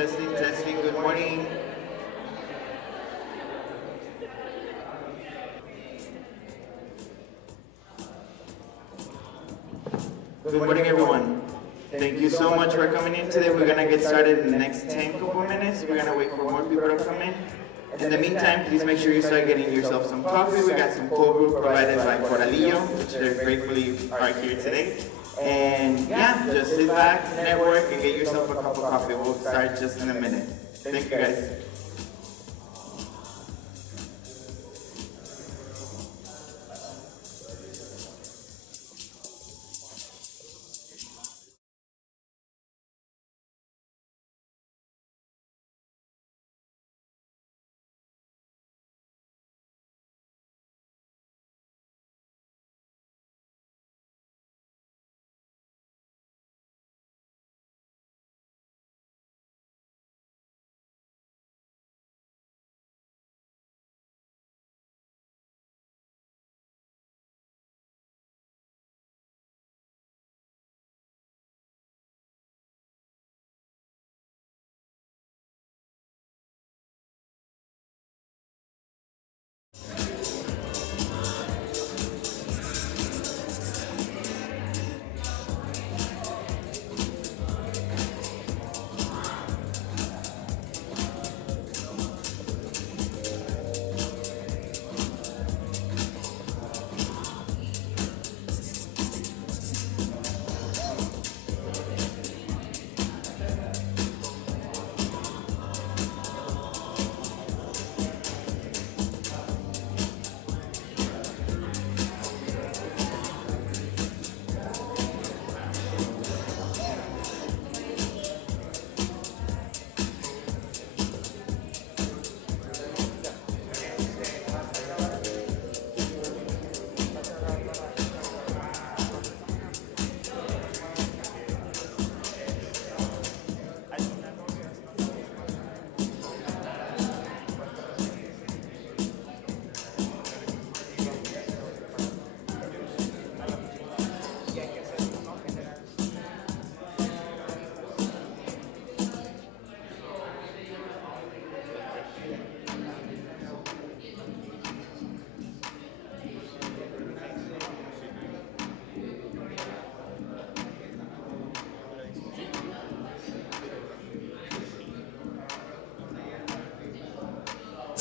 Testing, testing. Good morning. Good morning, everyone. Thank you so much for coming in today. We're gonna get started in the next 10 couple minutes. We're gonna wait for more people to come in. In the meantime, please make sure you start getting yourself some coffee. We got some cold brew provided by Coralillo, which they gratefully are here today. And yeah, just sit back, network, and get yourself a cup of coffee. We'll start just in a minute. Thank you, guys.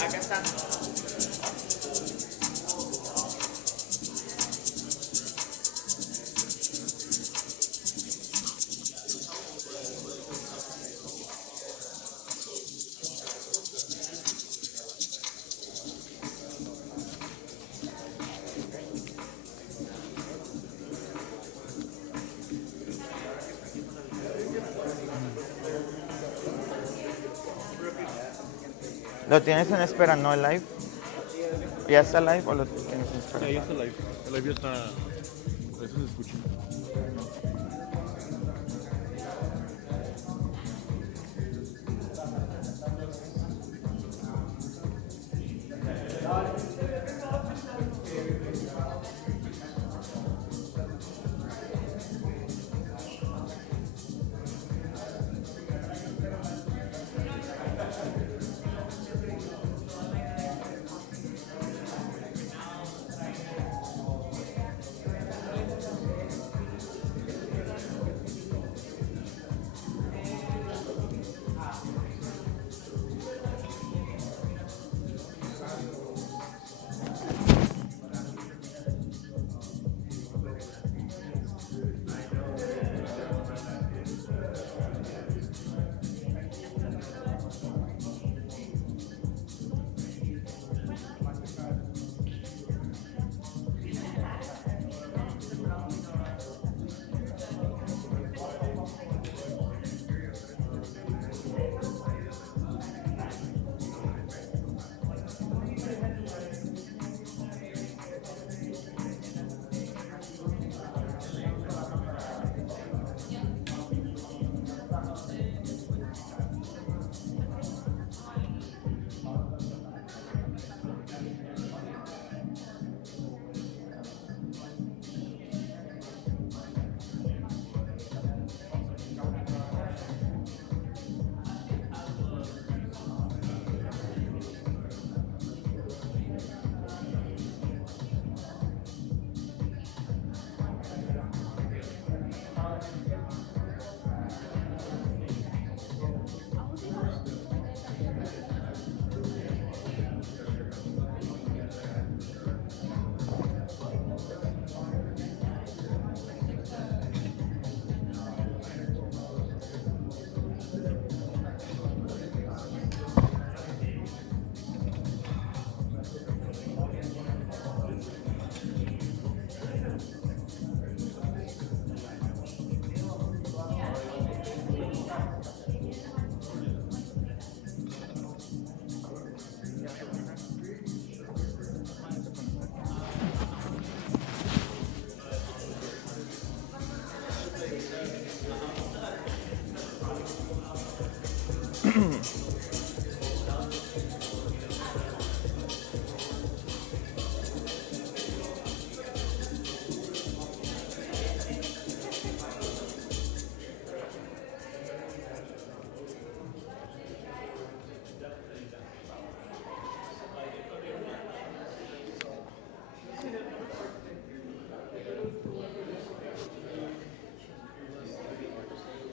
Acá está. ¿Lo tienes en espera, no el live? ¿Ya está live o lo tienes en espera? Sí, ya está live. El live ya está. Eso se escucha.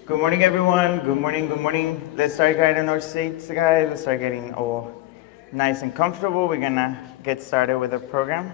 Good morning, everyone. Good morning, good morning. Let's start getting our seats, guys. Let's start getting all nice and comfortable. We're gonna get started with the program.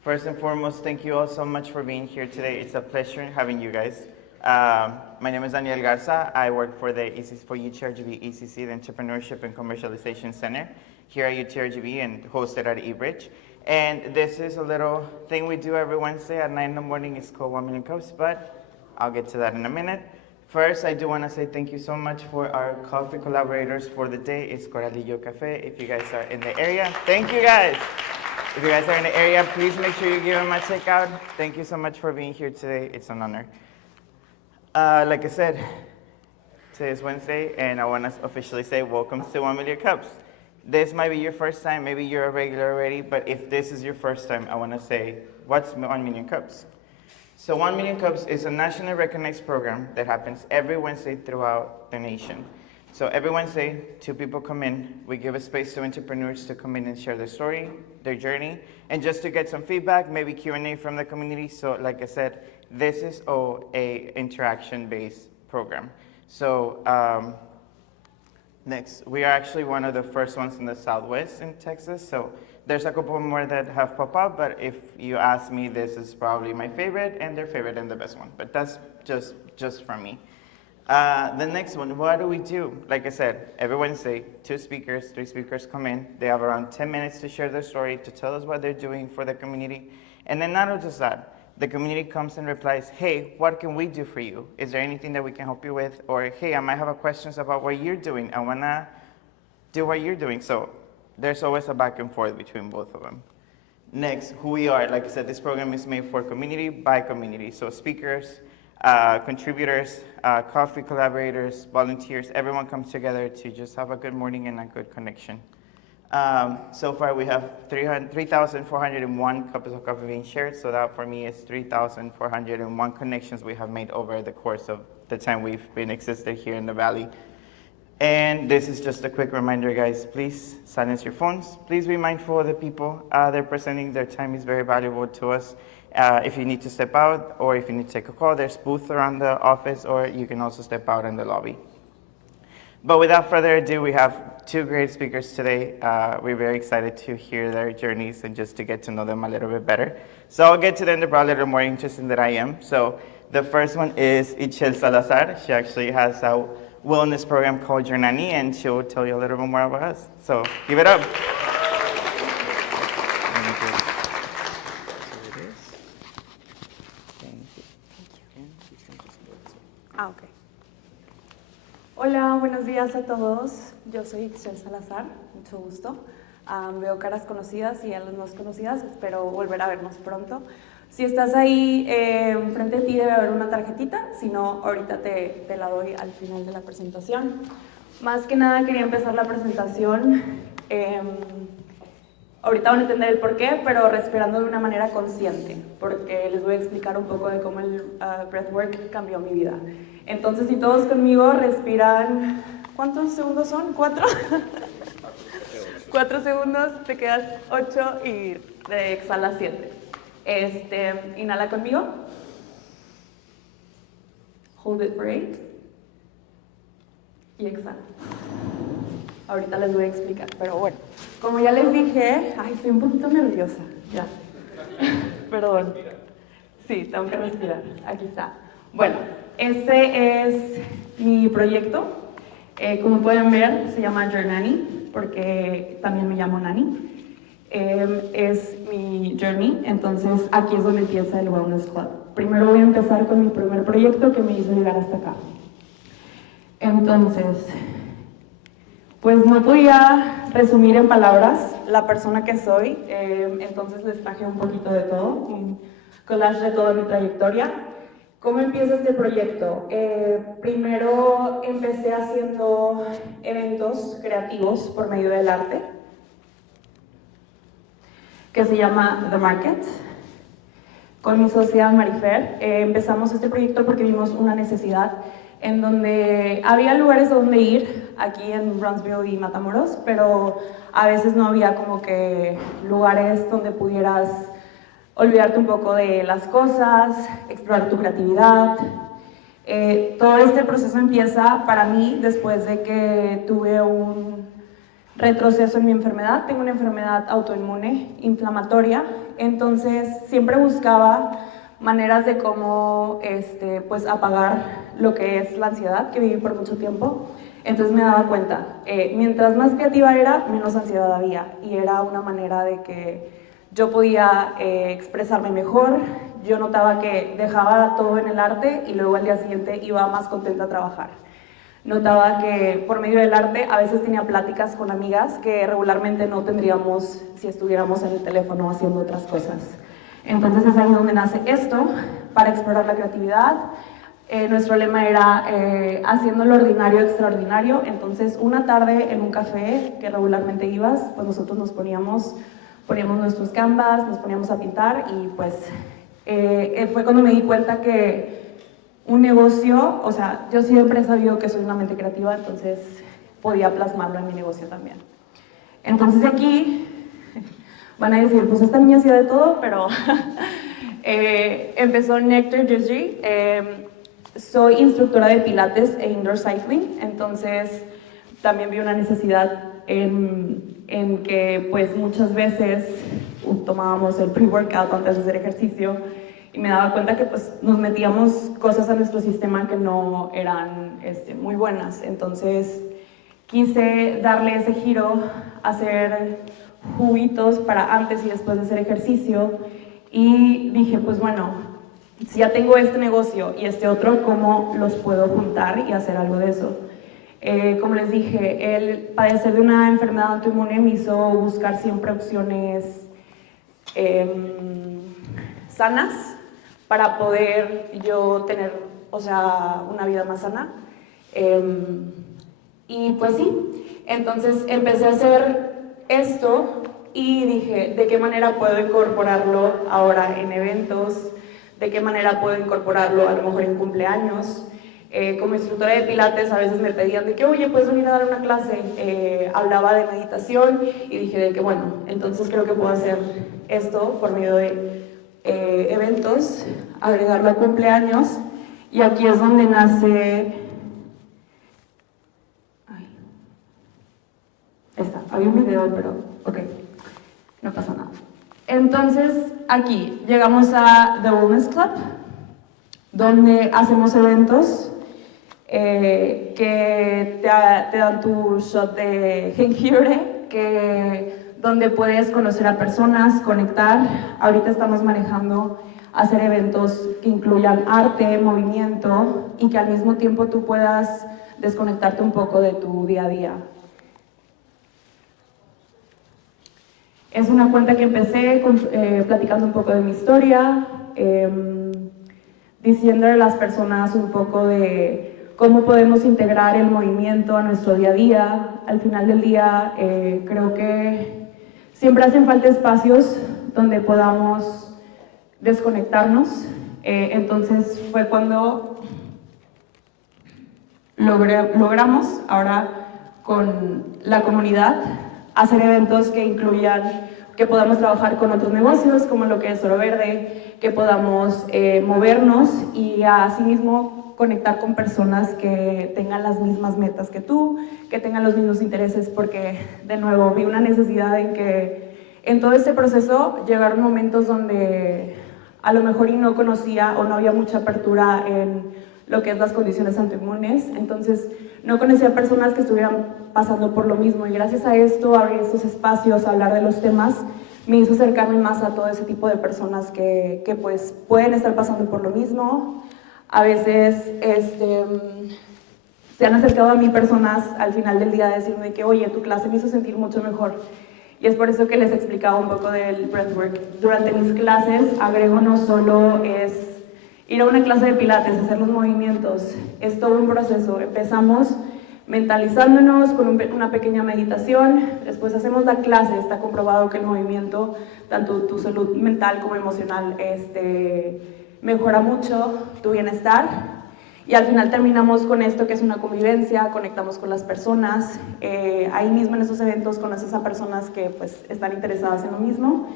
First and foremost, thank you all so much for being here today. It's a pleasure having you guys. My name is Daniel Garza. I work for the UTRGV ECC, the Entrepreneurship and Commercialization Center, here at UTRGV and hosted at eBridge. And this is a little thing we do every Wednesday at 9 in the morning. It's called 1 Million Cups, but I'll get to that in a minute. First, I do want to say thank you so much for our coffee collaborators for the day. It's Coralillo Cafe. If you guys are in the area, thank you guys. If you guys are in the area, please make sure you give them a check out. Thank you so much for being here today. It's an honor. Like I said, today is Wednesday, and I want to officially say welcome to 1 Million Cups. This might be your first time, maybe you're a regular already, but if this is your first time, I want to say, what's 1 Million Cups? So 1 Million Cups is a nationally recognized program that happens every Wednesday throughout the nation. So every Wednesday, 2 people come in. We give a space to entrepreneurs to come in and share their story, their journey, and just to get some feedback, maybe Q&A from the community. So like I said, this is a interaction-based program. So next, we are actually one of the first ones in the Southwest in Texas. So there's a couple more that have popped up, but if you ask me, this is probably my favorite and their favorite and the best one. But that's just from me. The next one, what do we do? Like I said, every Wednesday, 2 speakers, 3 speakers come in. They have around 10 minutes to share their story, to tell us what they're doing for the community. And then not just that, the community comes and replies, hey, what can we do for you? Is there anything that we can help you with? Or, hey, I might have a questions about what you're doing. I wanna do what you're doing. So there's always a back and forth between both of them. Next, who we are. Like I said, this program is made for community by community. So speakers, contributors, coffee collaborators, volunteers, everyone comes together to just have a good morning and a good connection. So far we have 3,401 cups of coffee being shared, so that for me is 3,401 connections we have made over the course of the time we've been existed here in the Valley. And this is just a quick reminder, guys, please silence your phones. Please be mindful of the people they're presenting. Their time is very valuable to us. If you need to step out or if you need to take a call, there's booths around the office, or you can also step out in the lobby. But without further ado, we have 2 great speakers today. We're very excited to hear their journeys and just to get to know them a little bit better. So I'll get to them. They're probably a little more interesting than I am. So the first one is Itzel Salazar. She actually has a wellness program called Your Nanny, and she'll tell you a little bit more about us. So give it up. Ok. Hola, buenos días a todos. Yo soy Itzel Salazar, mucho gusto. Veo caras conocidas y a las más conocidas, espero volver a vernos pronto. Si estás ahí enfrente de ti debe haber una tarjetita, si no, ahorita te la doy al final de la presentación. Más que nada quería empezar la presentación, ahorita van a entender el por qué, pero respirando de una manera consciente, porque les voy a explicar un poco de cómo el breathwork cambió mi vida. Entonces, si todos conmigo respiran, ¿cuántos segundos son? ¿4? 4 segundos, te quedas 8 y exhalas 7. Inhala conmigo. Hold it for 8. Y exhala. Ahorita les voy a explicar, pero bueno. Como ya les dije, ay, estoy un poquito nerviosa, ya. Perdón. Sí, tengo que respirar. Aquí está. Bueno, este es mi proyecto. Como pueden ver, se llama Your Nanny, porque también me llamo Nani. Es mi journey, entonces aquí es donde empieza el Wellness Club. Primero voy a empezar con mi primer proyecto que me hizo llegar hasta acá. Entonces, pues no podía resumir en palabras la persona que soy, entonces les traje un poquito de todo, un collage de toda mi trayectoria. ¿Cómo empieza este proyecto? Primero empecé haciendo eventos creativos por medio del arte, que se llama The Market. Con mi socia Marifer empezamos este proyecto porque vimos una necesidad en donde había lugares donde ir, aquí en Brownsville y Matamoros, pero a veces no había como que lugares donde pudieras olvidarte un poco de las cosas, explorar tu creatividad. Todo este proceso empieza para mí después de que tuve un retroceso en mi enfermedad. Tengo una enfermedad autoinmune, inflamatoria, entonces siempre buscaba maneras de cómo pues apagar lo que es la ansiedad que viví por mucho tiempo. Entonces me daba cuenta, mientras más creativa era, menos ansiedad había, y era una manera de que yo podía expresarme mejor. Yo notaba que dejaba todo en el arte y luego al día siguiente iba más contenta a trabajar. Notaba que por medio del arte a veces tenía pláticas con amigas que regularmente no tendríamos si estuviéramos en el teléfono haciendo otras cosas. Entonces es ahí donde nace esto, para explorar la creatividad. Nuestro lema era haciendo lo ordinario extraordinario. Entonces una tarde en un café que regularmente ibas, pues nosotros nos poníamos nuestros canvas, nos poníamos a pintar, y pues fue cuando me di cuenta que un negocio, o sea, yo siempre he sabido que soy una mente creativa, entonces podía plasmarlo en mi negocio también. Entonces aquí van a decir, pues esta niña hacía de todo, pero empezó Nectar Jiu-Jitsu. Soy instructora de pilates e indoor cycling, entonces también vi una necesidad en que pues muchas veces tomábamos el pre-workout antes de hacer ejercicio, y me daba cuenta que pues nos metíamos cosas a nuestro sistema que no eran muy buenas. Entonces quise darle ese giro, hacer juguitos para antes y después de hacer ejercicio, y dije, pues bueno, si ya tengo este negocio y este otro, ¿cómo los puedo juntar y hacer algo de eso? Como les dije, el padecer de una enfermedad autoinmune me hizo buscar siempre opciones sanas para poder yo tener, o sea, una vida más sana. Y pues sí, entonces empecé a hacer esto y dije, ¿de qué manera puedo incorporarlo ahora en eventos? ¿De qué manera puedo incorporarlo a lo mejor en cumpleaños? Como instructora de pilates a veces me pedían de que, oye, ¿puedes venir a dar una clase? Hablaba de meditación y dije de que, bueno, entonces creo que puedo hacer esto por medio de eventos, agregarlo a cumpleaños, y aquí es donde nace... Había un video, pero ok, no pasa nada. Entonces aquí llegamos a The Wellness Club, donde hacemos eventos que te dan tu shot de jengibre, donde puedes conocer a personas, conectar. Ahorita estamos manejando hacer eventos que incluyan arte, movimiento, y que al mismo tiempo tú puedas desconectarte un poco de tu día a día. Es una cuenta que empecé platicando un poco de mi historia, diciéndole a las personas un poco de cómo podemos integrar el movimiento a nuestro día a día. Al final del día, creo que siempre hacen falta espacios donde podamos desconectarnos. Entonces fue cuando logramos ahora con la comunidad hacer eventos que incluyan, que podamos trabajar con otros negocios como lo que es Oro Verde, que podamos movernos y asimismo conectar con personas que tengan las mismas metas que tú, que tengan los mismos intereses, porque de nuevo vi una necesidad en que en todo este proceso llegaron momentos donde a lo mejor y no conocía o no había mucha apertura en lo que es las condiciones autoinmunes, entonces no conocía personas que estuvieran pasando por lo mismo, y gracias a esto, abrir estos espacios, hablar de los temas, me hizo acercarme más a todo ese tipo de personas que pues pueden estar pasando por lo mismo. A veces se han acercado a mí personas al final del día a decirme que, oye, tu clase me hizo sentir mucho mejor, y es por eso que les explicaba un poco del breathwork. Durante mis clases agrego no solo es ir a una clase de pilates, hacer los movimientos, es todo un proceso. Empezamos mentalizándonos con una pequeña meditación, después hacemos la clase. Está comprobado que el movimiento, tanto tu salud mental como emocional, mejora mucho tu bienestar, y al final terminamos con esto que es una convivencia, conectamos con las personas, ahí mismo en esos eventos conoces a personas que pues están interesadas en lo mismo,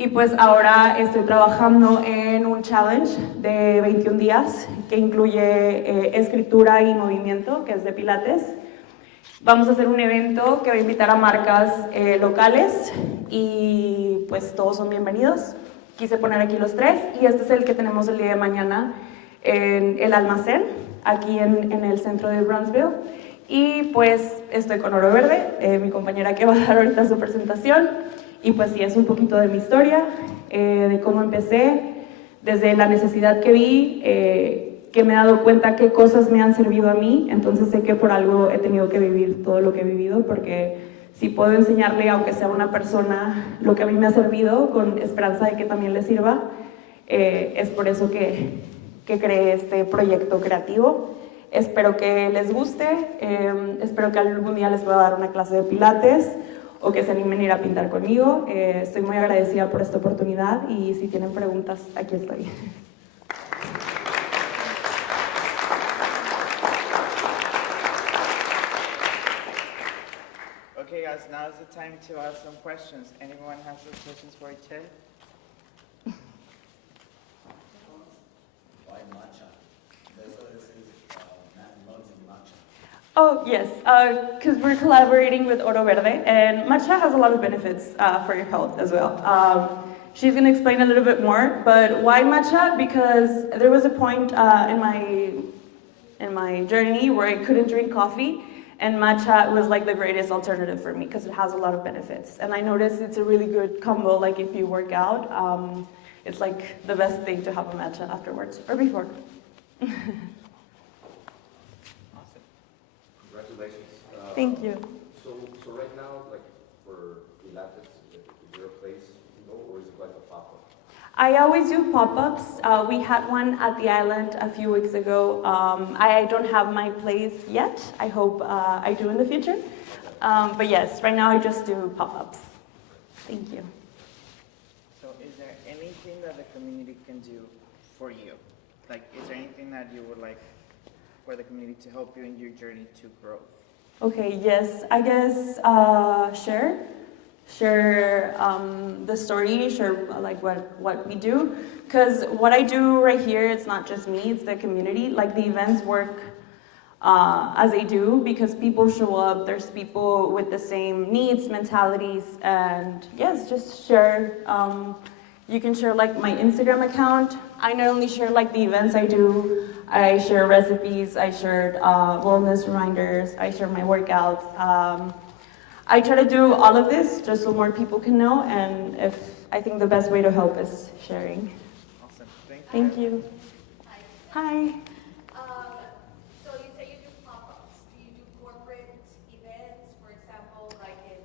Y pues ahora estoy trabajando en un challenge de 21 días que incluye escritura y movimiento, que es de Pilates. Vamos a hacer un evento que va a invitar a marcas locales y pues todos son bienvenidos. Quise poner aquí los 3 y este es el que tenemos el día de mañana en el almacén, aquí en el centro de Brownsville. Y pues estoy con Oro Verde, mi compañera que va a dar ahorita su presentación. Y pues sí, es un poquito de mi historia, de cómo empecé, desde la necesidad que vi, que me he dado cuenta qué cosas me han servido a mí. Entonces sé que por algo he tenido que vivir todo lo que he vivido, porque si puedo enseñarle, aunque sea a una persona, lo que a mí me ha servido, con esperanza de que también le sirva, es por eso que creé este proyecto creativo. Espero que les guste, espero que algún día les pueda dar una clase de pilates o que se animen a ir a pintar conmigo. Estoy muy agradecida por esta oportunidad y si tienen preguntas, aquí estoy. Okay, guys, now is the time to ask some questions. Anyone has some questions for Che? Why matcha? That's what this is, Matt loves matcha. Oh, yes, because we're collaborating with Oro Verde, and matcha has a lot of benefits for your health as well. She's going to explain a little bit more, but why matcha? Because there was a point in my journey where I couldn't drink coffee, and matcha was like the greatest alternative for me because it has a lot of benefits. And I noticed it's a really good combo, like if you work out, it's like the best thing to have a matcha afterwards or before. Congratulations. Thank you. So right now, like for Pilates, is there a place you can go, or is it like a pop-up? I always do pop-ups. We had one at the island a few weeks ago. I don't have my place yet. I hope I do in the future. But yes, right now I just do pop-ups. Thank you. So is there anything that the community can do for you? Like, is there anything that you would like for the community to help you in your journey to growth? Okay, yes, I guess share the story, share like what we do. Because what I do right here, it's not just me, it's the community. Like the events work as they do because people show up, there's people with the same needs, mentalities, and yes, just share. You can share like my Instagram account. I not only share like the events I do, I share recipes, I share wellness reminders, I share my workouts. I try to do all of this just so more people can know, and I think the best way to help is sharing. Awesome. Thank you. Thank you. Hi. So you say you do pop-ups. Do you do corporate events, for example, like in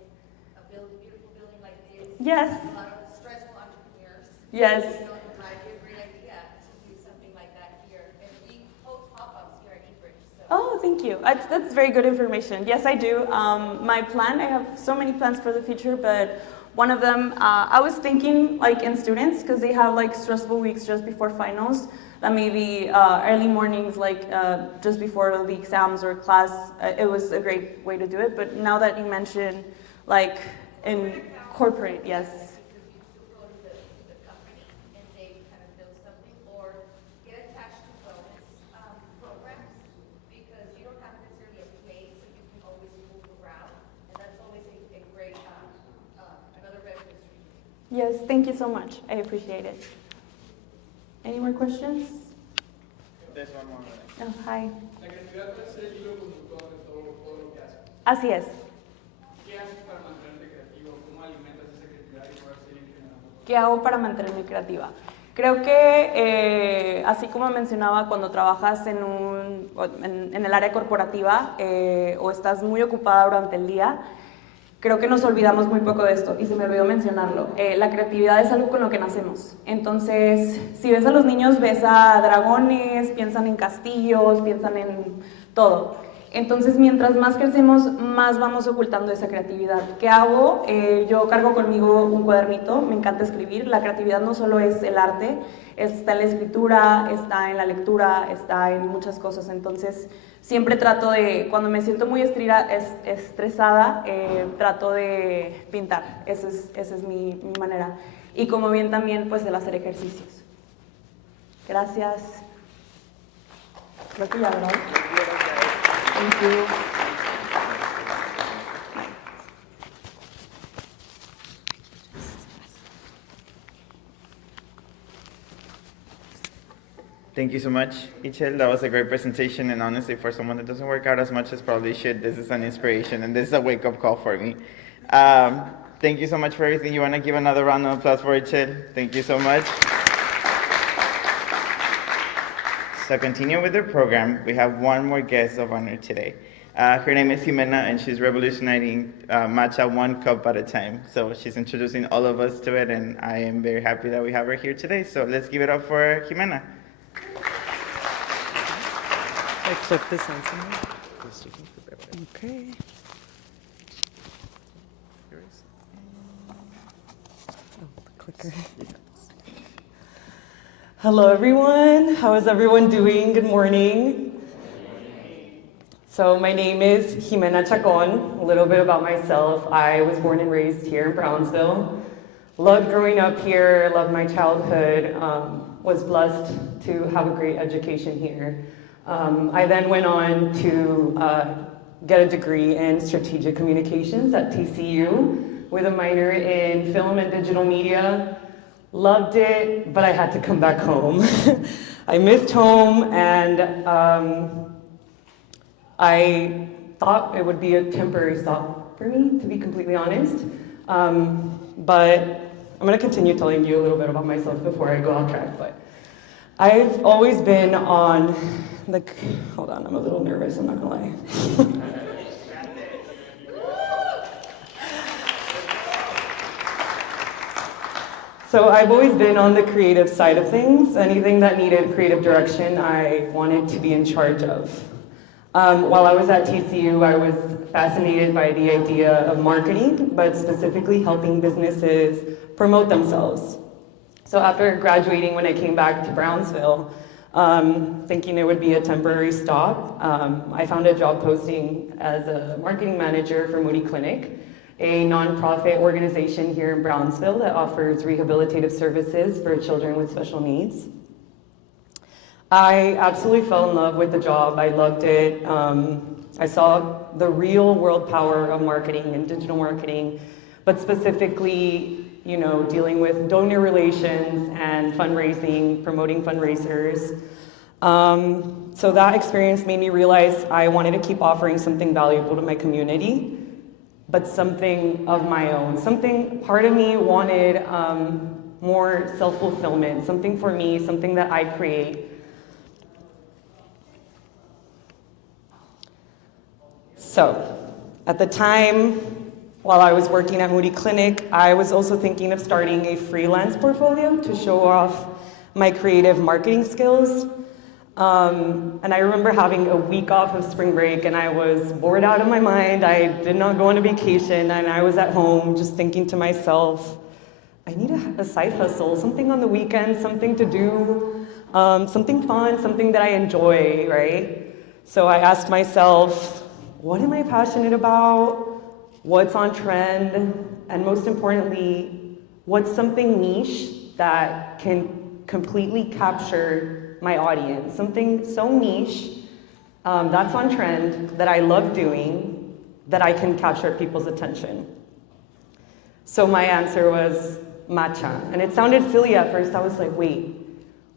a beautiful building like this? Yes. A lot of stressful entrepreneurs. Yes. You know, it might be a great idea to do something like that here. And we host pop-ups here at Ebridge. So. Oh, thank you. That's very good information. Yes, I do. My plan, I have so many plans for the future, but one of them, I was thinking like in students, because they have like stressful weeks just before finals, that maybe early mornings, like just before the exams or class, it was a great way to do it. But now that you mention like in corporate, yes. Because you still go to the company and they kind of build something, or get attached to wellness programs, because you don't have necessarily a place, so you can always move around, and that's always a great, another revenue stream. Yes, thank you so much. I appreciate it. Any more questions? There's one more. Oh, hi. La creatividad puede ser el hilo conductor de todo lo que haces. Así es. ¿Qué haces para mantenerte creativo? ¿Cómo alimentas esa creatividad y poder seguir generando? ¿Qué hago para mantenerme creativa? Creo que, así como mencionaba, cuando trabajas en el área corporativa o estás muy ocupada durante el día, creo que nos olvidamos muy poco de esto y se me olvidó mencionarlo. La creatividad es algo con lo que nacemos. Entonces, si ves a los niños, ves a dragones, piensan en castillos, piensan en todo. Entonces, mientras más crecemos, más vamos ocultando esa creatividad. ¿Qué hago? Yo cargo conmigo un cuadernito, me encanta escribir. La creatividad no solo es el arte, está en la escritura, está en la lectura, está en muchas cosas. Entonces, siempre trato de, cuando me siento muy estresada, trato de pintar. Esa es mi manera. y como bien también pues el hacer ejercicios. Gracias. Creo que ya, ¿verdad? Thank you. Thank you so much, Ichel. That was a great presentation, and honestly, for someone that doesn't work out as much as probably should, this is an inspiration, and this is a wake-up call for me. Thank you so much for everything. You want to give another round of applause for Ichel? Thank you so much. So continue with the program. We have one more guest of honor today. Her name is Jimena, and she's revolutionizing matcha one cup at a time. So she's introducing all of us to it, and I am very happy that we have her here today. So let's give it up for Jimena. I click this on somewhere. Okay. Oh, the clicker. Hello, everyone. How is everyone doing? Good morning. So my name is Jimena Chacon. A little bit about myself. I was born and raised here in Brownsville. Loved growing up here. Loved my childhood. Was blessed to have a great education here. I then went on to get a degree in strategic communications at TCU with a minor in film and digital media. Loved it, but I had to come back home. I missed home, and I thought it would be a temporary stop for me, to be completely honest. But I'm gonna continue telling you a little bit about myself before I go off track. But I've always been on the, hold on, I'm a little nervous, I'm not gonna lie. So I've always been on the creative side of things. Anything that needed creative direction, I wanted to be in charge of. While I was at TCU, I was fascinated by the idea of marketing, but specifically helping businesses promote themselves. So after graduating, when I came back to Brownsville, thinking it would be a temporary stop, I found a job posting as a marketing manager for Moody Clinic, a nonprofit organization here in Brownsville that offers rehabilitative services for children with special needs. I absolutely fell in love with the job. I loved it. I saw the real world power of marketing and digital marketing, but specifically, you know, dealing with donor relations and fundraising, promoting fundraisers. So that experience made me realize I wanted to keep offering something valuable to my community, but something of my own. Something, part of me wanted more self-fulfillment, something for me, something that I create. So, at the time, while I was working at Moody Clinic, I was also thinking of starting a freelance portfolio to show off my creative marketing skills. And I remember having a week off of spring break, and I was bored out of my mind. I did not go on a vacation, and I was at home just thinking to myself, I need a side hustle, something on the weekend, something to do, something fun, something that I enjoy, right? So I asked myself, what am I passionate about? What's on trend? And most importantly, what's something niche that can completely capture my audience? Something so niche that's on trend that I love doing that I can capture people's attention. So my answer was matcha. And it sounded silly at first. I was like, wait,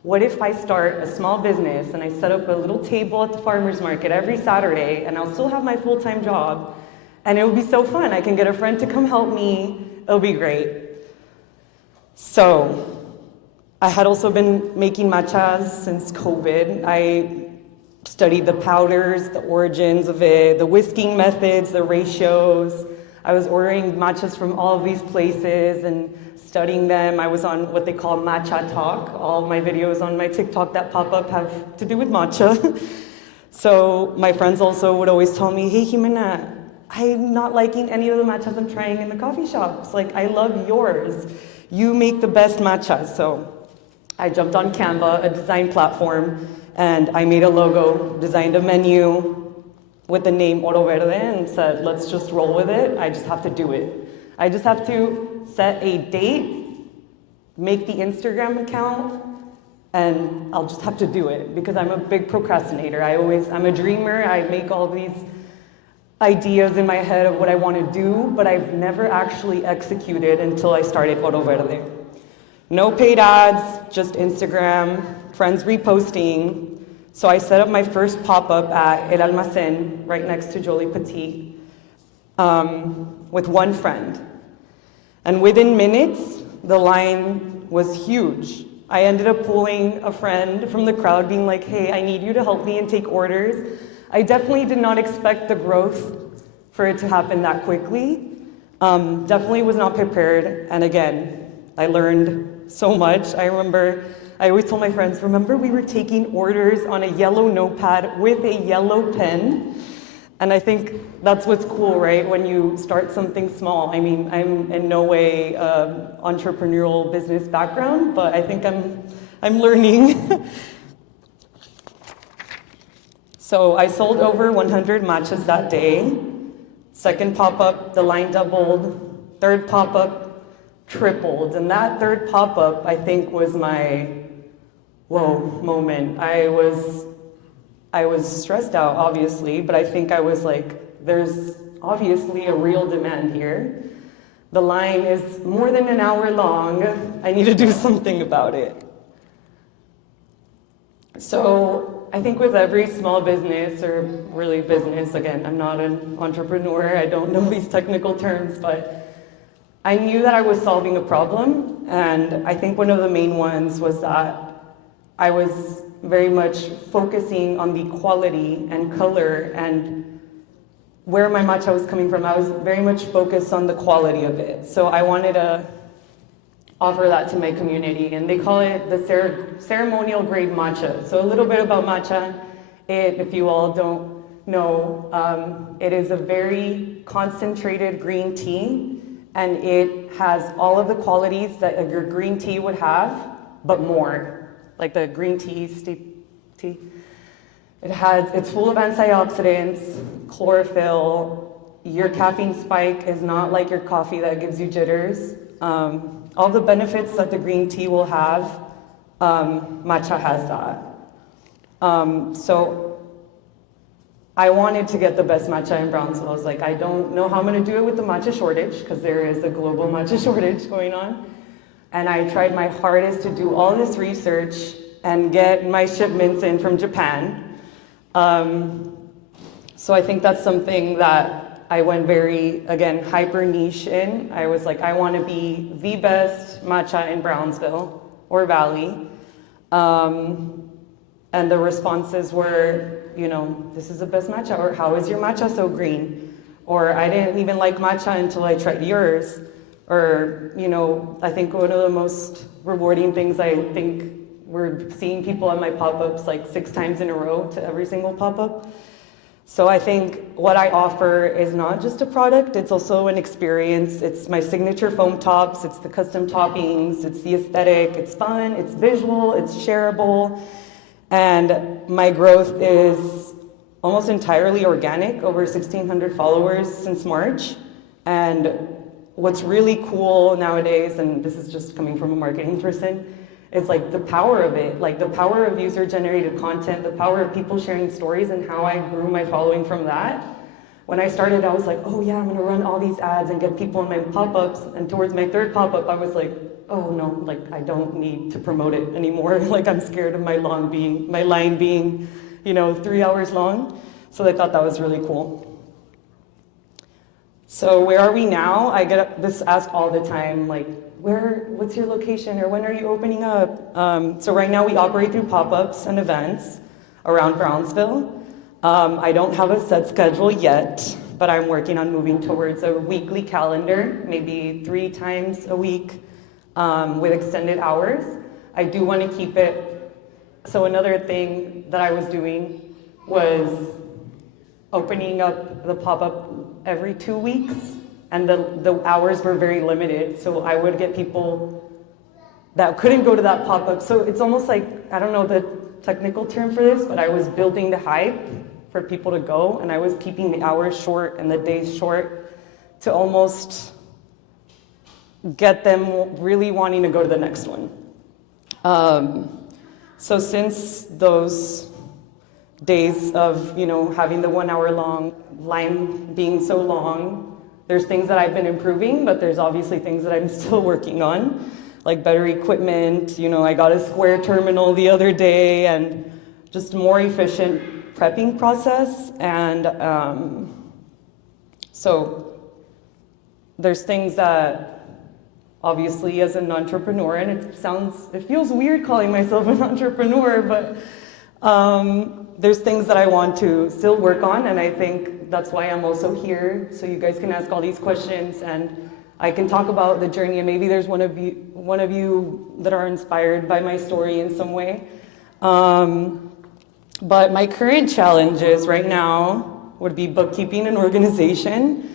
what if I start a small business and I set up a little table at the farmer's market every Saturday, and I'll still have my full-time job, and it would be so fun. I can get a friend to come help me. It'll be great. So I had also been making matchas since COVID. I studied the powders, the origins of it, the whisking methods, the ratios. I was ordering matchas from all of these places and studying them. I was on what they call Matcha Talk. All of my videos on my TikTok that pop up have to do with matcha. So my friends also would always tell me, hey, Jimena, I'm not liking any of the matchas I'm trying in the coffee shops. Like, I love yours. You make the best matchas. So I jumped on Canva, a design platform, and I made a logo, designed a menu with the name Oro Verde, and said, let's just roll with it. I just have to do it. I just have to set a date make the Instagram account, and I'll just have to do it because I'm a big procrastinator. I'm a dreamer. I make all these ideas in my head of what I want to do, but I've never actually executed until I started Oro Verde. No paid ads, just Instagram, friends reposting. So I set up my first pop-up at El Almacén, right next to Jolie Petit, with one friend. And within minutes, the line was huge. I ended up pulling a friend from the crowd being like, hey, I need you to help me and take orders. I definitely did not expect the growth for it to happen that quickly. Definitely was not prepared. And again, I learned so much. I always told my friends, remember we were taking orders on a yellow notepad with a yellow pen? And I think that's what's cool, right? When you start something small. I mean, I'm in no way entrepreneurial business background, but I think I'm learning. So I sold over 100 matchas that day. Second pop-up, the line doubled. Third pop-up, tripled. And that third pop-up, I think, was my whoa moment. I was stressed out, obviously, but I think I was like, there's obviously a real demand here. The line is more than an hour long. I need to do something about it. So I think with every small business, or really business, again, I'm not an entrepreneur, I don't know these technical terms, but I knew that I was solving a problem, and I think one of the main ones was that I was very much focusing on the quality and color and where my matcha was coming from. I was very much focused on the quality of it. So I wanted to offer that to my community, and they call it the ceremonial grade matcha. So a little bit about matcha. If you all don't know, it is a very concentrated green tea, and it has all of the qualities that your green tea would have, but more. Like the green tea, steep tea. It's full of antioxidants, chlorophyll. Your caffeine spike is not like your coffee that gives you jitters. All the benefits that the green tea will have, matcha has that. So I wanted to get the best matcha in Brownsville. I was like, I don't know how I'm gonna do it with the matcha shortage, because there is a global matcha shortage going on. And I tried my hardest to do all this research and get my shipments in from Japan. So I think that's something that I went very, again, hyper niche in. I was like, I want to be the best matcha in Brownsville or Valley. And the responses were, this is the best matcha, or how is your matcha so green? Or I didn't even like matcha until I tried yours. Or, I think one of the most rewarding things, I think we're seeing people on my pop-ups like 6 times in a row to every single pop-up. So I think what I offer is not just a product, it's also an experience. It's my signature foam tops, it's the custom toppings, it's the aesthetic, it's fun, it's visual, it's shareable. And my growth is almost entirely organic, over 1,600 followers since March. And what's really cool nowadays, and this is just coming from a marketing person, is like the power of it, like the power of user-generated content, the power of people sharing stories, and how I grew my following from that. When I started, I was like, oh yeah, I'm gonna run all these ads and get people in my pop-ups, and towards my third pop-up, I was like, oh no, like I don't need to promote it anymore. Like I'm scared of my line being, 3 hours long. So I thought that was really cool. So where are we now? I get this asked all the time, like, what's your location, or when are you opening up? So right now we operate through pop-ups and events around Brownsville. I don't have a set schedule yet, but I'm working on moving towards a weekly calendar, maybe 3 times a week with extended hours. I do want to keep it. So another thing that I was doing was opening up the pop-up every 2 weeks, and the hours were very limited. So I would get people that couldn't go to that pop-up. So it's almost like, I don't know the technical term for this, but I was building the hype for people to go, and I was keeping the hours short and the days short to almost get them really wanting to go to the next one. So since those days of, having the 1 hour long line being so long, there's things that I've been improving, but there's obviously things that I'm still working on, like better equipment. I got a square terminal the other day, and just more efficient prepping process. And so there's things that obviously as an entrepreneur, and it feels weird calling myself an entrepreneur, but there's things that I want to still work on, and I think that's why I'm also here, so you guys can ask all these questions and I can talk about the journey, and maybe there's one of you that are inspired by my story in some way. But my current challenges right now would be bookkeeping and organization.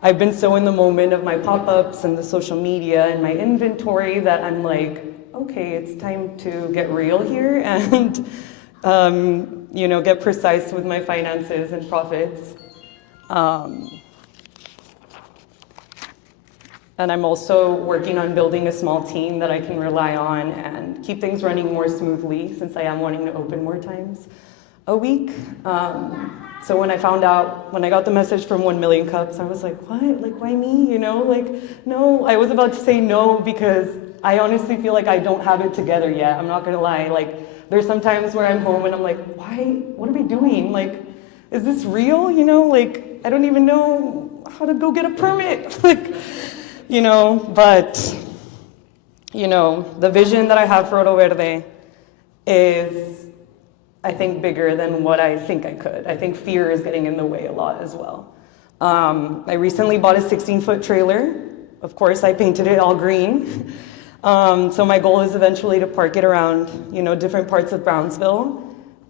I've been so in the moment of my pop-ups and the social media and my inventory that I'm like, okay, it's time to get real here and get precise with my finances and profits. And I'm also working on building a small team that I can rely on and keep things running more smoothly, since I am wanting to open more times a week. So when I got the message from 1 Million Cups, I was like, what? Like, why me? No, I was about to say no because I honestly feel like I don't have it together yet. I'm not gonna lie. Like, there's some times where I'm home and I'm like, why? What are we doing? Like, is this real? Like, I don't even know how to go get a permit. But, the vision that I have for Oro Verde is, I think, bigger than what I think I could. I think fear is getting in the way a lot as well. I recently bought a 16-foot trailer. Of course, I painted it all green. So my goal is eventually to park it around, different parts of Brownsville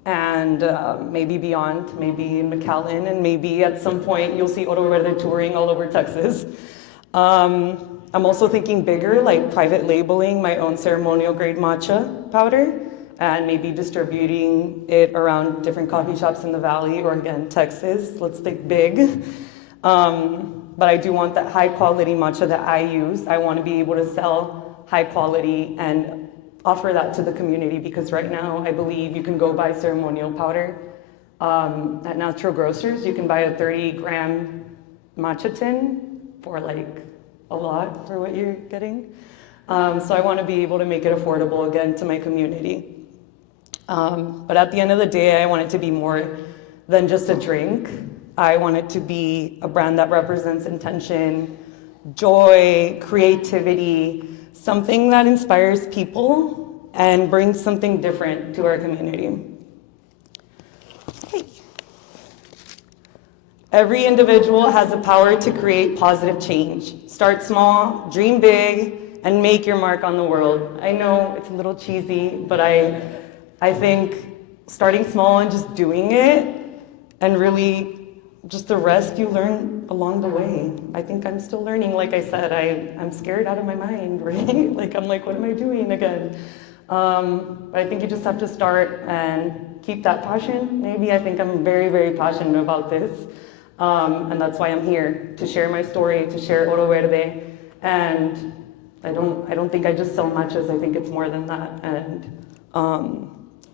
and maybe beyond, maybe in McAllen, and maybe at some point you'll see Oro Verde touring all over Texas. I'm also thinking bigger, like private labeling my own ceremonial grade matcha powder and maybe distributing it around different coffee shops in the Valley or again, Texas. Let's think big. But I do want that high quality matcha that I use. I want to be able to sell high quality and offer that to the community, because right now I believe you can go buy ceremonial powder at natural grocers. You can buy a 30-gram matcha tin for like a lot for what you're getting. So I want to be able to make it affordable again to my community. But at the end of the day, I want it to be more than just a drink. I want it to be a brand that represents intention, joy, creativity, something that inspires people and brings something different to our community. Every individual has the power to create positive change. Start small, dream big, and make your mark on the world. I know it's a little cheesy, but I think starting small and just doing it, and really just the rest you learn along the way. I think I'm still learning. Like I said, I'm scared out of my mind, right? Like, I'm like, what am I doing again? But I think you just have to start and keep that passion. Maybe I think I'm very, very passionate about this. And that's why I'm here, to share my story, to share Oro Verde. And I don't think I just sell matches. I think it's more than that. And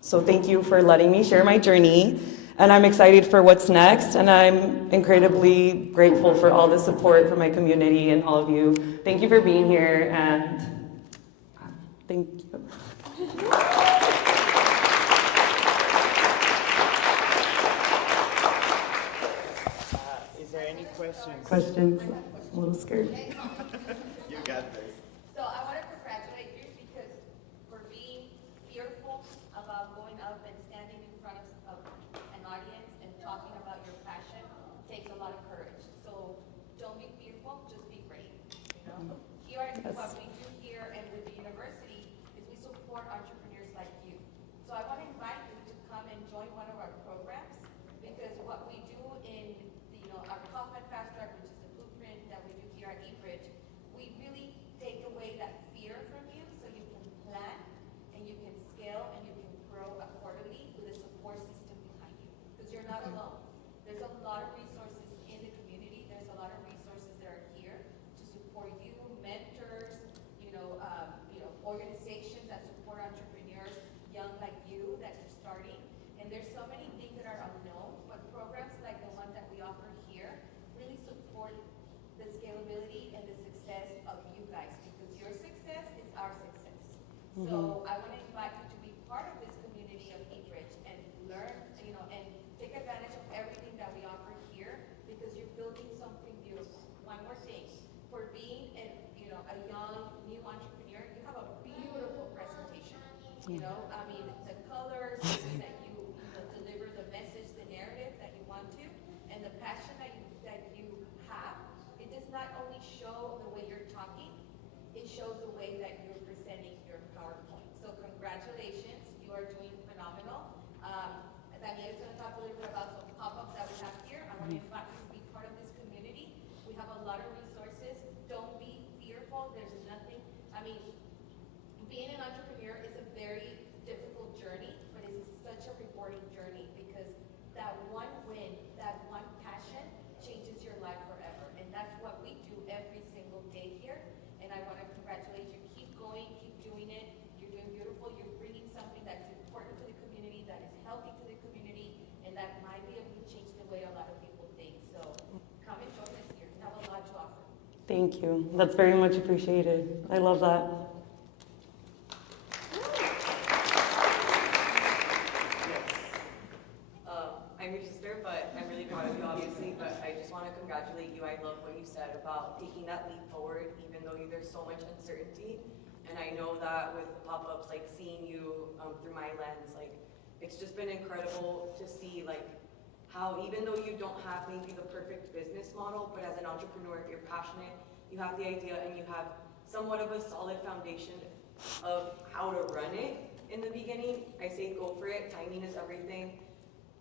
so thank you for letting me share my journey. And I'm excited for what's next. And I'm incredibly grateful for all the support from my community and all of you. Thank you for being here. And thank you. Is there any questions? Questions? I'm a little scared. You got this. So I want to congratulate you because for being fearful about going up and standing in front of an audience and talking about your passion takes a lot of courage. So don't be fearful, just be brave. Here, what we do here and with the university is we support entrepreneurs like you. So I want to invite you to come and join one of our programs, because what we do in our Kaufman Fast Track, which is the blueprint that we do here at eBridge, we really take away that fear from you so you can plan and you can scale and you can grow accordingly with a support system behind you. Because you're not alone. There's a lot of resources in the community. There's a lot of resources that are here to support you, mentors, So I want to invite you to be part of this community of Eat Rich and learn, and take advantage of everything that we offer here because you're building something beautiful. One more thing, for being a young new entrepreneur, you have a beautiful presentation. I mean, the colors, the way that you deliver the message, the narrative that you want to, and the passion that you have. It does not only show the way you're talking, it shows the way that you're presenting your PowerPoint. So congratulations, you are doing phenomenal. Daniel is going to talk a little bit about some pop-ups that we have here. I want to invite you to be part of this community. We have a lot of resources. Don't be fearful. There's nothing, being an entrepreneur is a very difficult journey, but it's such a rewarding journey because that one win, that one passion changes your life forever. And that's what we do every single day here. And I want to congratulate you. Keep going, keep doing it. You're doing beautiful. You're bringing something that's important to the community, that is healthy to the community, and that might be able to change the way a lot of people think. So come and join us here. We have a lot to offer. Thank you. That's very much appreciated. I love that. I'm your sister, but I'm really proud of you, obviously, but I just want to congratulate you. I love what you said about taking that leap forward, even though there's so much uncertainty. And I know that with pop-ups, like seeing you through my lens, like it's just been incredible to see like how even though you don't have maybe the perfect business model, but as an entrepreneur, if you're passionate, you have the idea and you have somewhat of a solid foundation of how to run it in the beginning. I say go for it. Timing is everything.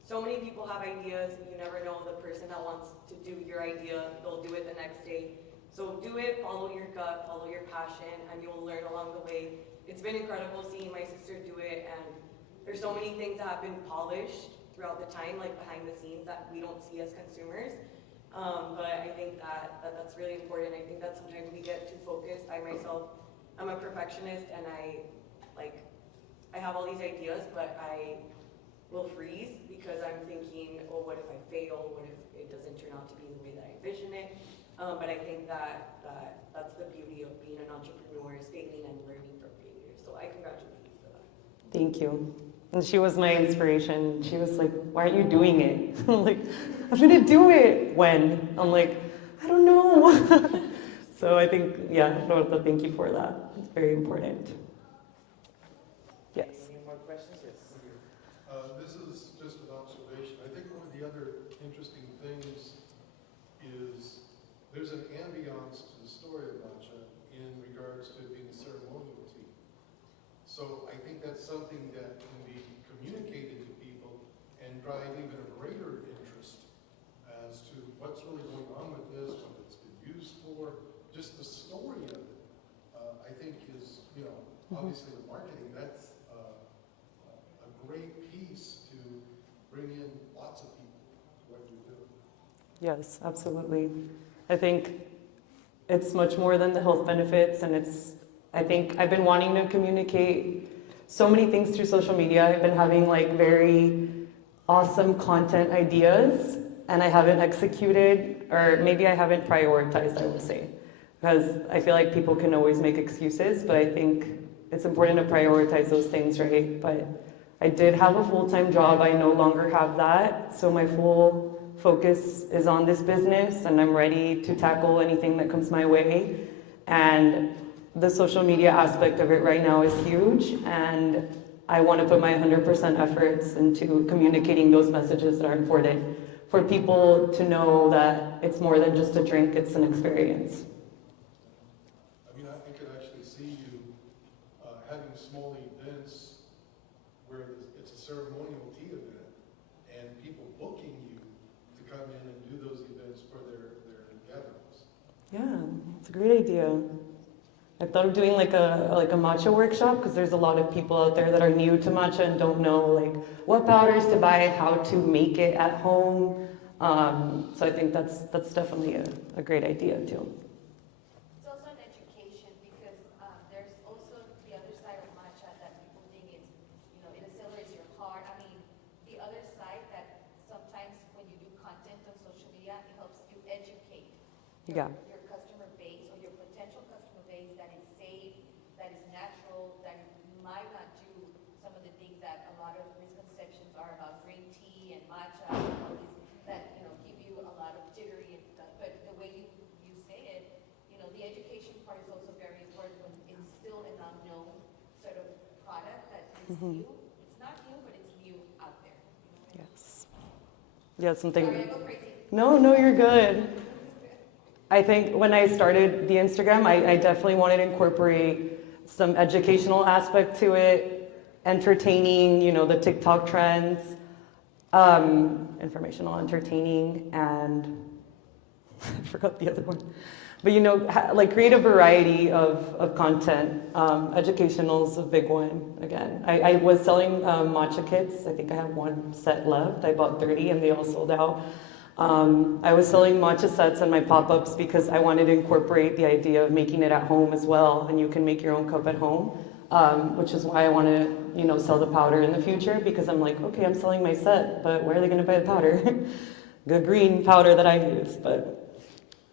So many people have ideas, you never know the person that wants to do your idea, they'll do it the next day. So do it, follow your gut, follow your passion, and you'll learn along the way. It's been incredible seeing my sister do it, and there's so many things that have been polished throughout the time, like behind the scenes that we don't see as consumers. But I think that's really important. I think that sometimes we get too focused. I myself, I'm a perfectionist, and I have all these ideas, but I will freeze because I'm thinking, oh, what if I fail? What if it doesn't turn out to be the way that I envision it? But I think that's the beauty of being an entrepreneur, is failing and learning from failure. So I congratulate you for that. Thank you. And she was my inspiration. She was like, why aren't you doing it? I'm like, I'm gonna do it. When? I'm like, I don't know. So I think, yeah, no, thank you for that. It's very important. Yes. Any more questions? Yes. This is just an observation. I think one of the other interesting things is there's an ambiance to the story of matcha in regards to being a ceremonial tea. So I think that's something that can be communicated to people and drive even a greater interest as to what's really going on with this, what it's been used for, just the story of it. I think is, obviously the marketing, that's a great piece to bring in lots of people to what you do. Yes, absolutely. I think it's much more than the health benefits, and I think I've been wanting to communicate so many things through social media. I've been having like very awesome content ideas, and I haven't executed, or maybe I haven't prioritized, I would say, because I feel like people can always make excuses, but I think it's important to prioritize those things, right? But I did have a full-time job. I no longer have that, so my full focus is on this business, and I'm ready to tackle anything that comes my way. And the social media aspect of it right now is huge, and I want to put my 100% efforts into communicating those messages that are important for people to know that it's more than just a drink, it's an experience. I mean, I could actually see you having small events where it's a ceremonial tea event and people booking you to come in and do those events for their gatherings. Yeah, it's a great idea. I thought of doing like a matcha workshop, because there's a lot of people out there that are new to matcha and don't know like what powders to buy, how to make it at home. So I think that's definitely a great idea too. It's also an education because there's also the other side of matcha that people think it's, it accelerates your heart. I mean, the other side that sometimes when you do content on social media, it helps you educate your customer base or your potential customer base that is safe, that is natural, that are about green tea and matcha and all these that, give you a lot of jittery and stuff. But the way you say it, the education part is also very important when it's still an unknown sort of product that is new. It's not new, but it's new out there. Yes. Yeah, something. Sorry, I go crazy. No, you're good. I think when I started the Instagram, I definitely wanted to incorporate some educational aspect to it, entertaining, the TikTok trends, informational, entertaining, and I forgot the other one. But like create a variety of content. Educational is a big one, again. I was selling matcha kits. I think I have one set left. I bought 30 and they all sold out. I was selling matcha sets in my pop-ups because I wanted to incorporate the idea of making it at home as well, and you can make your own cup at home, which is why I want to, sell the powder in the future, because I'm like, okay, I'm selling my set, but where are they going to buy the powder? The green powder that I use, but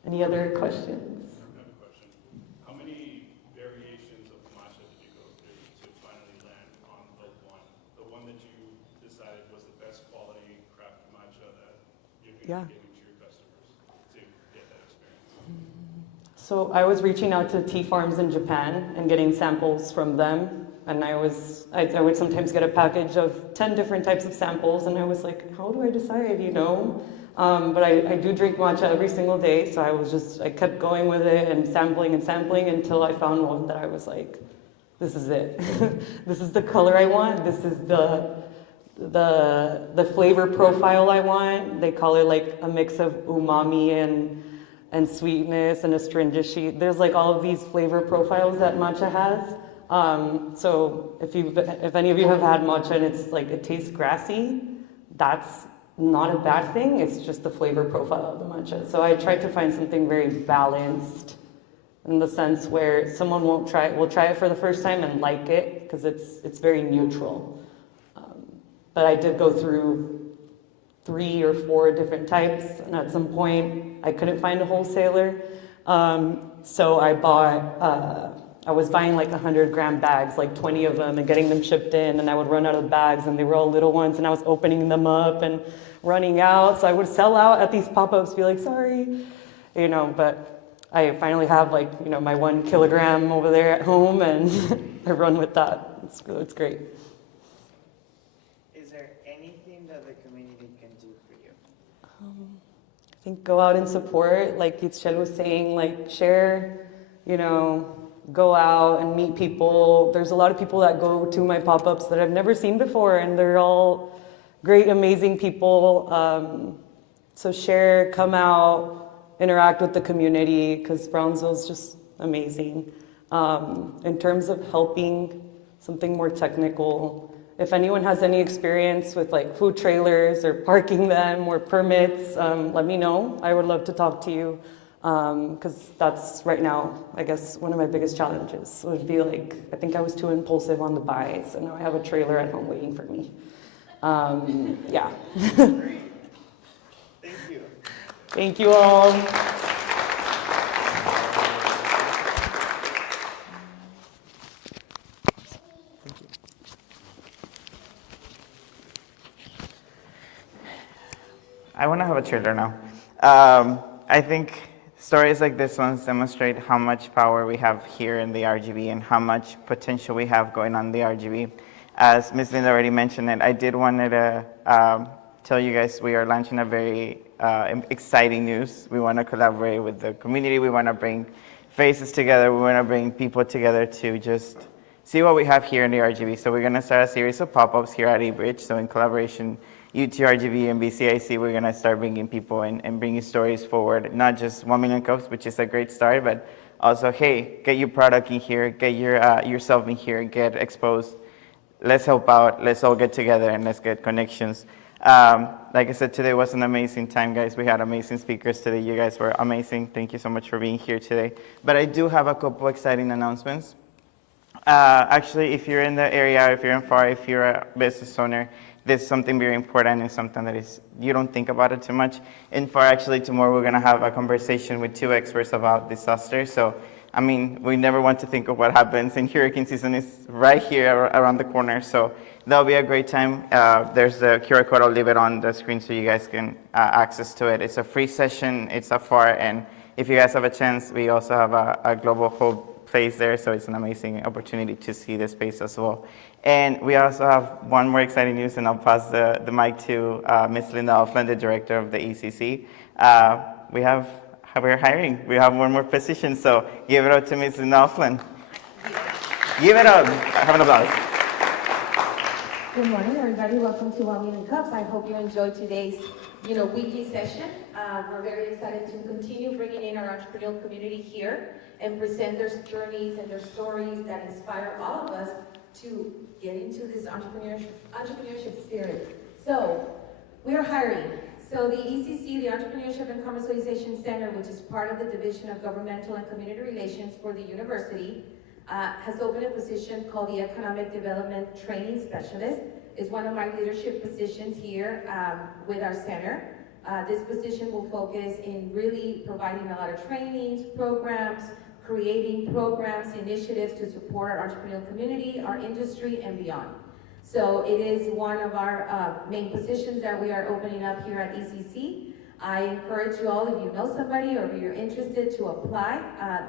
any other questions? I have a question. How many variations of matcha did you go through to finally land on the one that you decided was the best quality craft matcha that you're going to be giving to your customers to get that experience? So I was reaching out to tea farms in Japan and getting samples from them. And I would sometimes get a package of 10 different types of samples. And I was like, how do I decide, But I do drink matcha every single day. So I kept going with it and sampling until I found one that I was like, this is it. This is the color I want. This is the flavor profile I want. They call it like a mix of umami and sweetness and astringency. There's like all of these flavor profiles that matcha has. So if any of you have had matcha and it's like it tastes grassy, that's not a bad thing. It's just the flavor profile of the matcha. So I tried to find something very balanced in the sense where someone will try it for the first time and like it because it's very neutral. But I did go through 3 or 4 different types, and at some point I couldn't find a wholesaler. So I was buying like 100-gram bags, like 20 of them, and getting them shipped in, and I would run out of bags, and they were all little ones, and I was opening them up and running out. So I would sell out at these pop-ups, be like, sorry, but I finally have like, my 1 kilogram over there at home, and I run with that. It's great. Is there anything that the community can do for you? I think go out and support, like Itchel was saying, like share, go out and meet people. There's a lot of people that go to my pop-ups that I've never seen before, and they're all great, amazing people. So share, come out, interact with the community, because Brownsville's just amazing. In terms of helping, something more technical, if anyone has any experience with like food trailers or parking them or permits, let me know. I would love to talk to you. Because that's right now, I guess, one of my biggest challenges would be like, I think I was too impulsive on the buys, and now I have a trailer at home waiting for me. Yeah. Great. Thank you. Thank you all. I want to have a trailer now. I think stories like this ones demonstrate how much power we have here in the RGB and how much potential we have going on in the RGB. As Ms. Linda already mentioned it, I did want to tell you guys we are launching a very exciting news. We want to collaborate with the community. We want to bring faces together. We want to bring people together to just see what we have here in the RGB. So we're going to start a series of pop-ups here at eBridge. So in collaboration, UTRGB and BCIC, we're going to start bringing people and bringing stories forward, not just 1 million cups, which is a great start, but also, hey, get your product in here, get yourself in here, get exposed. Let's help out. Let's all get together and let's get connections. Like I said, today was an amazing time, guys. We had amazing speakers today. You guys were amazing. Thank you so much for being here today. But I do have a couple exciting announcements. Actually, if you're in the area, if you're in FAR, if you're a business owner, there's something very important and something that is, you don't think about it too much. In FAR, actually, tomorrow we're going to have a conversation with 2 experts about disaster. So I mean, we never want to think of what happens, and hurricane season is right here around the corner, so that'll be a great time. There's the QR code, I'll leave it on the screen so you guys can access to it. It's a free session, it's afar, and if you guys have a chance, we also have a global hub place there, so it's an amazing opportunity to see the space as well. And we also have one more exciting news, and I'll pass the mic to Ms. Linda Offland, the director of the ECC. We're hiring. We have one more position, so give it up to Ms. Linda Offland. Give it up. Have an applause. Good morning, everybody. Welcome to 1 Million Cups. I hope you enjoyed today's, weekly session. We're very excited to continue bringing in our entrepreneurial community here and present their journeys and their stories that inspire all of us to get into this entrepreneurship spirit. So, we are hiring. So the ECC, the Entrepreneurship and Commercialization Center, which is part of the Division of Governmental and Community Relations for the university, has opened a position called the Economic Development Training Specialist. It's one of my leadership positions here with our center. This position will focus in really providing a lot of trainings, programs, creating programs, initiatives to support our entrepreneurial community, our industry, and beyond. So it is one of our main positions that we are opening up here at ECC. I encourage you all, if you know somebody or if you're interested, to apply.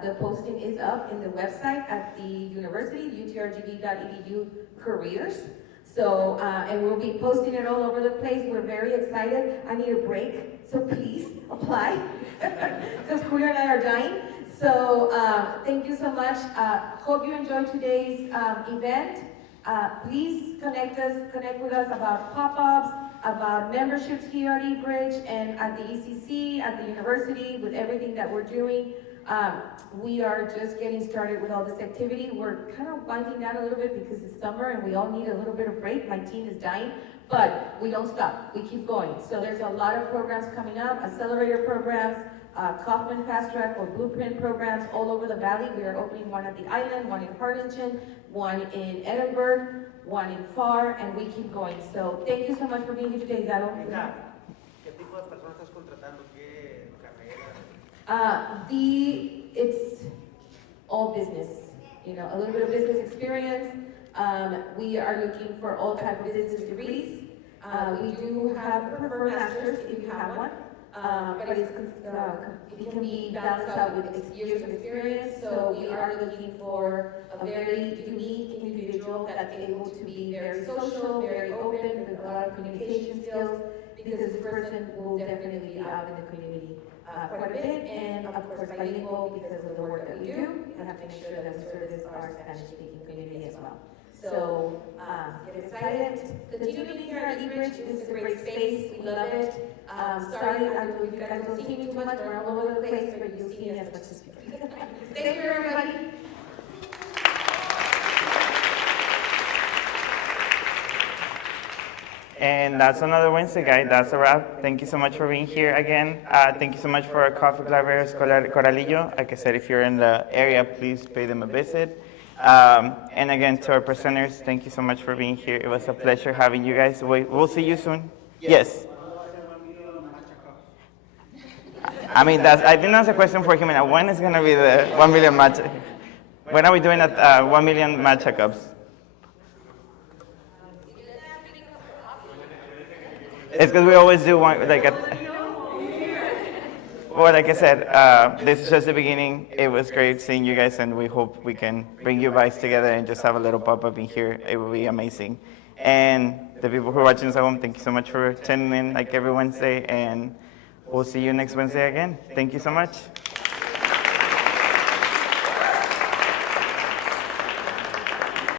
The posting is up in the website at the university, utrgv.edu careers. So, and we'll be posting it all over the place. We're very excited. I need a break, so please apply, because Julio and I are dying. So thank you so much. Hope you enjoyed today's event. Please connect with us about pop-ups, about memberships here at eBridge and at the ECC, at the university, with everything that we're doing. We are just getting started with all this activity. We're kind of winding down a little bit because it's summer and we all need a little bit of break. My team is dying, but we don't stop. We keep going. So there's a lot of programs coming up, accelerator programs, Kaufman Fast Track or Blueprint programs all over the valley. We are opening one at the island, one in Harlingen, one in Edinburgh, one in Far, and we keep going. So thank you so much for being here today, Zaro. ¿Qué tipo de personas estás contratando? ¿Qué carrera? It's all business, a little bit of business experience. We are looking for all types of business degrees. We do have preferred masters if you have one. But it can be balanced out with years of experience, so we are looking for a very unique individual that's able to be very social, very open, with a lot of communication skills, because this person will definitely be out in the community quite a bit, and of course bilingual because of the work that we do. We have to make sure that we service our Spanish-speaking community as well. So get excited. Continue being here at eBridge. This is a great space. We love it. Sorry, you guys don't see me too much. We're all over the place, but you'll see me as much as you can. Thank you, everybody. And that's another Wednesday, guys. That's a wrap. Thank you so much for being here again. Thank you so much for our Coffee Claveros Coralillo. Like I said, if you're in the area, please pay them a visit. And again, to our presenters, thank you so much for being here. It was a pleasure having you guys. We'll see you soon. Yes. I mean, I think that's a question for him. When is going to be the 1 million match? When are we doing at 1 million matcha cups? It's because we always do one, well, like I said, this is just the beginning. It was great seeing you guys, and we hope we can bring you guys together and just have a little pop-up in here. It will be amazing. And the people who are watching us at home, thank you so much for tuning in like every Wednesday, and we'll see you next Wednesday again. Thank you so much.